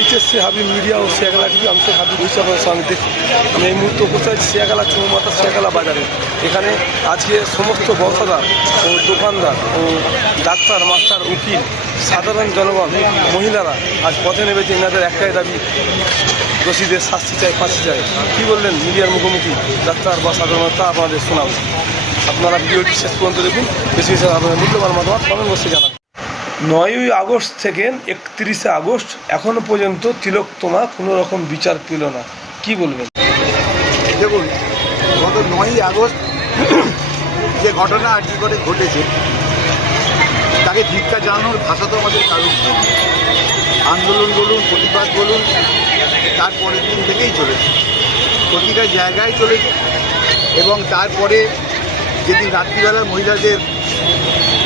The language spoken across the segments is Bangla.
এইচএসসি হাবিব মিডিয়া ও শেয়াগালা টিভি, আমি তো হাবিব হয়েছি আপনার সঙ্গে দেখি। আমি এই মুহূর্তে উপস্থিত শেয়াগালা চৌমাথা শেয়াগালা বাজারে। এখানে আজকে সমস্ত বংশধর ও দোকানদার ও ডাক্তার, মাস্টার, উকিল, সাধারণ জনগণ, মহিলারা আজ পথে নেমেছে। এনাদের একটাই দাবি, দোষীদের শাস্তি চাই, ফাঁসি চাই। কী বললেন মিডিয়ার মুখোমুখি ডাক্তার বা সাধারণ, তা আপনাদের শোনাবো। আপনারা ভিডিওটি শেষ পর্যন্ত দেখুন। বেশি বেশি আপনাদের মূল্যবান মতামত কমেন্ট বক্সে জানান। 9ই আগস্ট থেকে 31শে আগস্ট এখনও পর্যন্ত তিলোত্তমা কোনো রকম বিচার পেল না, কি বলবেন? দেখুন, গত 9ই আগস্ট যে ঘটনা আজকে করে ঘটেছে, তাকে ধিক্কার জানানোর ভাষা তো আমাদের কারণ নেই। আন্দোলন বলুন, প্রতিবাদ বলুন, তারপরের দিন থেকেই চলেছে, প্রতিটা জায়গায় চলেছে। এবং তারপরে যেদিন রাত্রিবেলা মহিলাদের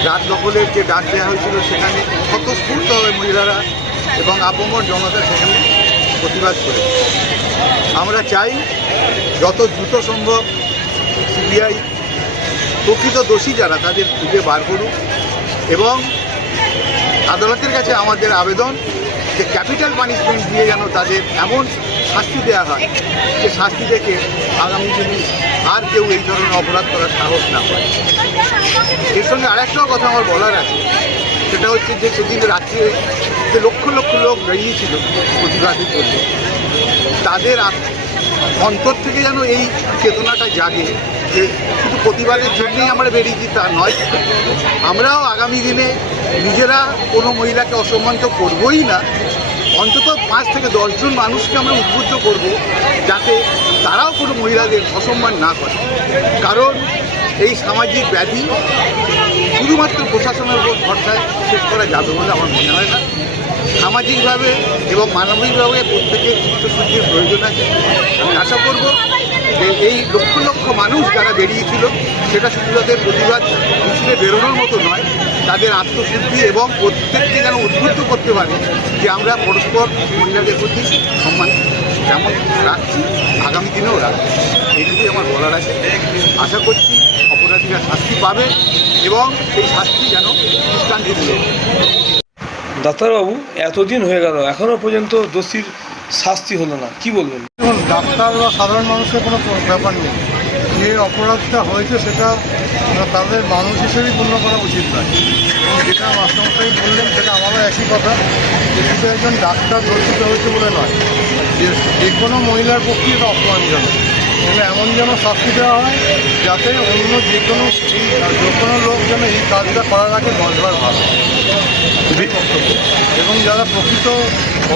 রাত দখলের যে ডাক দেওয়া হয়েছিল, সেখানে স্বতঃস্ফূর্তভাবে মহিলারা এবং আপমর জনতা সেখানে প্রতিবাদ করে। আমরা চাই যত দ্রুত সম্ভব সিবিআই প্রকৃত দোষী যারা তাদের খুঁজে বার করুক। এবং আদালতের কাছে আমাদের আবেদন যে ক্যাপিটাল পানিশমেন্ট দিয়ে যেন তাদের এমন শাস্তি দেওয়া হয় যে শাস্তি থেকে আগামী দিনে আর কেউ এই ধরনের অপরাধ করার সাহস না পায়। এর সঙ্গে আরেকটাও কথা আমার বলার আছে, সেটা হচ্ছে যে সেদিন রাত্রে যে লক্ষ লক্ষ লোক বেরিয়েছিল প্রতিবাদের জন্য, তাদের অন্তর থেকে যেন এই চেতনাটা জাগে যে শুধু প্রতিবাদের জন্যেই আমরা বেরিয়েছি তা নয়, আমরাও আগামী দিনে নিজেরা কোনো মহিলাকে অসম্মান তো করবই না, অন্তত 5 থেকে 10 জন মানুষকে আমরা উদ্বুদ্ধ করব যাতে তারাও কোনো মহিলাদের অসম্মান না করে। কারণ এই সামাজিক ব্যাধি শুধুমাত্র প্রশাসনের উপর ভরসায় শেষ করা যাবে বলে আমার মনে হয় না। সামাজিকভাবে এবং মানবিকভাবে প্রত্যেকের চিত্তশুদ্ধির প্রয়োজন আছে। আমি আশা করব যে এই লক্ষ লক্ষ মানুষ যারা বেরিয়েছিল, সেটা শুধু তাদের প্রতিবাদ মিছিলে বেরোনোর মতো নয়, তাদের আত্মশুদ্ধি এবং প্রত্যেককে যেন উদ্বুদ্ধ করতে পারে যে আমরা পরস্পর মহিলাদের প্রতি সম্মান যেমন রাখছি, আগামী দিনেও রাখছি। এইটুকুই আমার বলার আছে। আশা করছি অপরাধীরা শাস্তি পাবে এবং সেই শাস্তি যেন দৃষ্টান্তমূলক। ডাক্তারবাবু, এতদিন হয়ে গেল এখনও পর্যন্ত দোষীর শাস্তি হলো না, কি বলবেন? দেখুন, ডাক্তার বা সাধারণ মানুষের কোনো ব্যাপার নেই। যে অপরাধটা হয়েছে সেটা তাদের মানুষ হিসেবেই পূর্ণ করা উচিত নয়। এবং যেটা মাস্টারমশাই বললেন সেটা আমারও একই কথা, যে শুধু একজন ডাক্তার দর্শিত হয়েছে বলে নয়, যে কোনো মহিলার পক্ষে এটা অপমানজনক। এবং এমন যেন শাস্তি দেওয়া হয় যাতে অন্য যে কোনো লোক যেন এই কাজটা করার আগে 10 বার ভাবে। এবং যারা প্রকৃত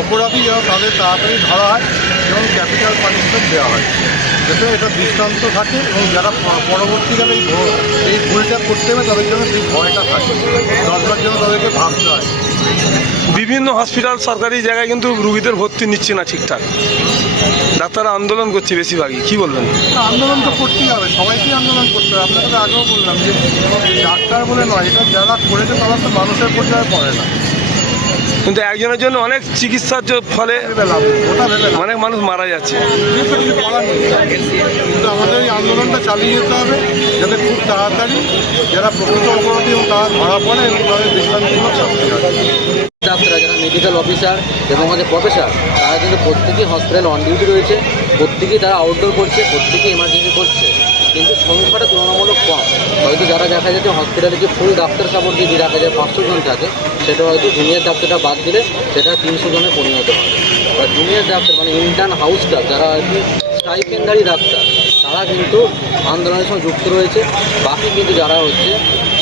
অপরাধী যারা তাদের তাড়াতাড়ি ধরা হয় এবং ক্যাপিটাল পানিশমেন্ট দেওয়া হয়, যাতে এটা দৃষ্টান্ত থাকে এবং যারা পরবর্তীকালে এই ভুলটা করতে হবে তাদের জন্য সেই ভয়টা থাকে, দরকার জন্য তাদেরকে ভাবতে হয়। বিভিন্ন হসপিটাল সরকারি জায়গায় কিন্তু রুগীদের ভর্তি নিচ্ছে না ঠিকঠাক, ডাক্তাররা আন্দোলন করছে বেশিরভাগই, কি বলবেন? আন্দোলন তো করতেই হবে, সবাইকেই আন্দোলন করতে হবে। আপনাকে তো আগেও বললাম যে ডাক্তার বলে নয়, এটা যারা করেছে তারা তো মানুষের পর্যায়ে পড়ে না। কিন্তু একজনের জন্য অনেক চিকিৎসার ফলে অনেক মানুষ মারা যাচ্ছে। কিছু করার নেই, কিন্তু আমাদের এই আন্দোলনটা চালিয়ে যেতে হবে যাতে খুব তাড়াতাড়ি যারা প্রকৃত অপরাধী এবং তারা ধরা পড়ে এবং তাদের দৃষ্টান্তমূলক শাস্তি হয়। ডাক্তাররা যারা মেডিকেল অফিসার এবং আমাদের প্রফেসর, তারা কিন্তু প্রত্যেকেই হসপিটাল অন ডিউটি রয়েছে, প্রত্যেকেই তারা আউটডোর করছে, প্রত্যেকেই এমার্জেন্সি করছে, কিন্তু সংখ্যাটা তুলনামূলক কম। হয়তো যারা দেখা যাচ্ছে হসপিটালে যে ফুল ডাক্তার সাপোর্ট যদি রাখা যায় 500 জন থাকে, সেটা হয়তো জুনিয়র ডাক্তারটা বাদ দিলে সেটা 300 জনে পরিণত হবে। বা জুনিয়র ডাক্তার মানে ইন্টার্ন হাউস স্টাফ যারা আর কি স্টাইপেন্ডারি ডাক্তার, তারা কিন্তু আন্দোলনের সঙ্গে যুক্ত রয়েছে। বাকি কিন্তু যারা হচ্ছে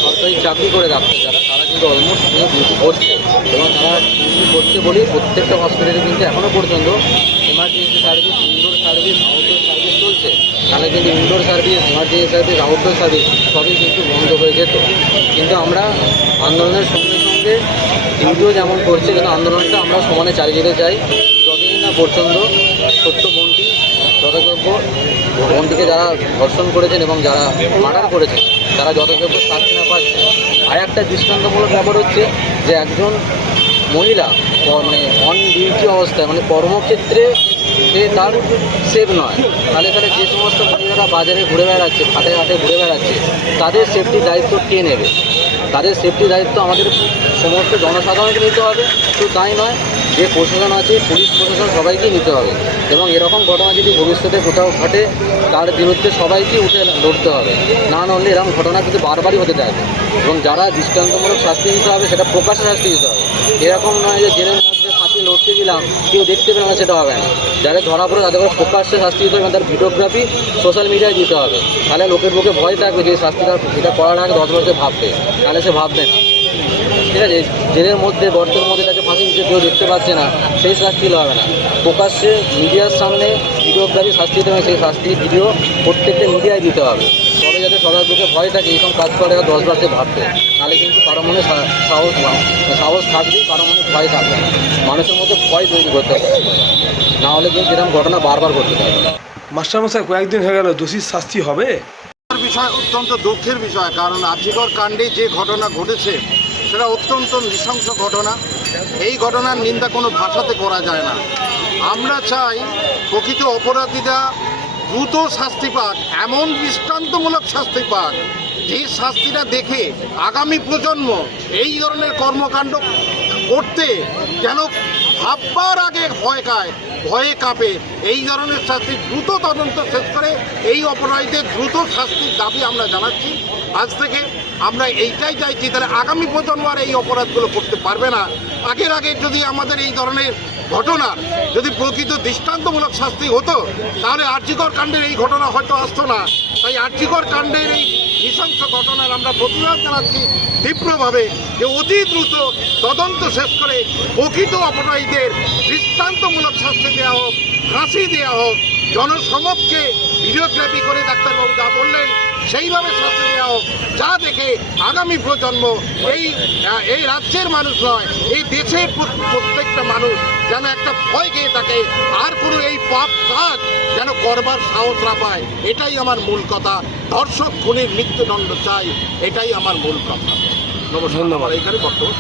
সরকারি চাকরি করে ডাক্তার যারা, তারা কিন্তু অলমোস্ট ডিউটি করছে এবং তারা ডিউটি করছে বলেই প্রত্যেকটা হসপিটালে কিন্তু এখনও পর্যন্ত emergency service, indoor service, outdoor service চলছে। তাহলে কিন্তু indoor service, emergency service, outdoor service সবই কিন্তু বন্ধ হয়ে যেত। কিন্তু আমরা আন্দোলনের সঙ্গে সঙ্গে ডিউটিও যেমন করছে, কিন্তু আন্দোলনটা আমরা সমানে চালিয়ে যেতে চাই যতদিন না পর্যন্ত সত্য বোনটি যথাযোগ্য, বোনটিকে যারা ধর্ষণ করেছেন এবং যারা মার্ডার করেছেন তারা যথাযোগ্য শাস্তি না পাচ্ছে। আর একটা দৃষ্টান্তমূলক ব্যাপার হচ্ছে যে একজন মহিলা মানে অন ডিউটি অবস্থায় মানে কর্মক্ষেত্রে সে তার সেফ নয়, তাহলে যে সমস্ত মহিলারা বাজারে ঘুরে বেড়াচ্ছে, হাটে হাটে ঘুরে বেড়াচ্ছে, তাদের সেফটির দায়িত্ব কে নেবে? তাদের সেফটির দায়িত্ব আমাদের সমস্ত জনসাধারণকে নিতে হবে। শুধু তাই নয়, যে প্রশাসন আছে, পুলিশ প্রশাসন, সবাইকেই নিতে হবে। এবং এরকম ঘটনা যদি ভবিষ্যতে কোথাও ঘটে, তার বিরুদ্ধে সবাইকে উঠে লড়তে হবে। না নড়লে এরকম ঘটনা কিন্তু বারবারই হতে থাকবে। এবং যারা দৃষ্টান্তমূলক শাস্তি দিতে হবে, সেটা প্রকাশ্যে শাস্তি দিতে হবে। এরকম নয় যে জেলের মধ্যে ফাঁসি লড়তে দিলাম, কেউ দেখতে পেলাম না, সেটা হবে না। যারা ধরা পড়ে তাদের প্রকাশ্যে শাস্তি দিতে হবে, তার ভিডিওগ্রাফি সোশ্যাল মিডিয়ায় দিতে হবে। তাহলে লোকের বুকে ভয় থাকবে যে শাস্তিটা এটা করার আগে 10 বছর ভাববে, তাহলে সে ভাববে না। ঠিক আছে, জেলের মধ্যে গর্তের মধ্যে তাকে ফাঁসি দিতে কেউ দেখতে পাচ্ছে না, সেই শাস্তি হবে না। প্রকাশ্যে মিডিয়ার সামনে ভিডিওগ্রাফি শাস্তি দিতে হবে, সেই শাস্তি ভিডিও প্রত্যেকটা মিডিয়ায় দিতে হবে। তবে যাতে সবার বুকে ভয় থাকে, এইসব কাজ করে 10 বার সে ভাববে, তাহলে কিন্তু কারো মনে সাহস থাকবেই, কারো মনে ভয় থাকবে না। মানুষের মধ্যে ভয় তৈরি করতে হবে, না হলে কিন্তু এরকম ঘটনা বারবার করতে থাকবে। মাস্টারমশাই, কয়েকদিন হয়ে গেল, দোষীর শাস্তি হবে? বিষয় অত্যন্ত দুঃখের বিষয়, কারণ আরজিকর কাণ্ডে যে ঘটনা ঘটেছে সেটা অত্যন্ত নৃশংস ঘটনা। এই ঘটনার নিন্দা কোনো ভাষাতে করা যায় না। আমরা চাই প্রকৃত অপরাধীরা দ্রুত শাস্তি পাক, এমন দৃষ্টান্তমূলক শাস্তি পাক যে শাস্তিটা দেখে আগামী প্রজন্ম এই ধরনের কর্মকাণ্ড করতে যেন ভাববার আগে ভয়ে কাঁপে। এই ধরনের শাস্তি দ্রুত তদন্ত শেষ করে এই অপরাধীদের দ্রুত শাস্তির দাবি আমরা জানাচ্ছি। আজ থেকে আমরা এইটাই চাইছি, তাহলে আগামী প্রজন্ম আর এই অপরাধগুলো করতে পারবে না। আগের আগে যদি আমাদের এই ধরনের ঘটনা যদি প্রকৃত দৃষ্টান্তমূলক শাস্তি হতো, তাহলে আরজিকর কাণ্ডের এই ঘটনা হয়তো আসতো না। তাই আরজিকর কাণ্ডের এই নৃশংস ঘটনার আমরা প্রতিবাদ জানাচ্ছি তীব্রভাবে, যে অতি দ্রুত তদন্ত শেষ করে প্রকৃত অপরাধীদের দৃষ্টান্তমূলক শাস্তি দেওয়া হোক, ফাঁসি দেওয়া হোক, জনসমক্ষে ভিডিওগ্রাফি করে ডাক্তারবাবু যা বললেন সেইভাবে শাস্তি দেওয়া হোক, যা দেখে আগামী প্রজন্ম এই রাজ্যের মানুষ নয়, এই দেশের প্রত্যেকটা মানুষ যেন একটা ভয় খেয়ে থাকে, আর কোনো এই পাপ কাজ যেন করবার সাহস না পায়। এটাই আমার মূল কথা। ধর্ষক খুনির মৃত্যুদণ্ড চাই, এটাই আমার মূল কথা। ধন্যবাদ। এইখানে বক্তব্য।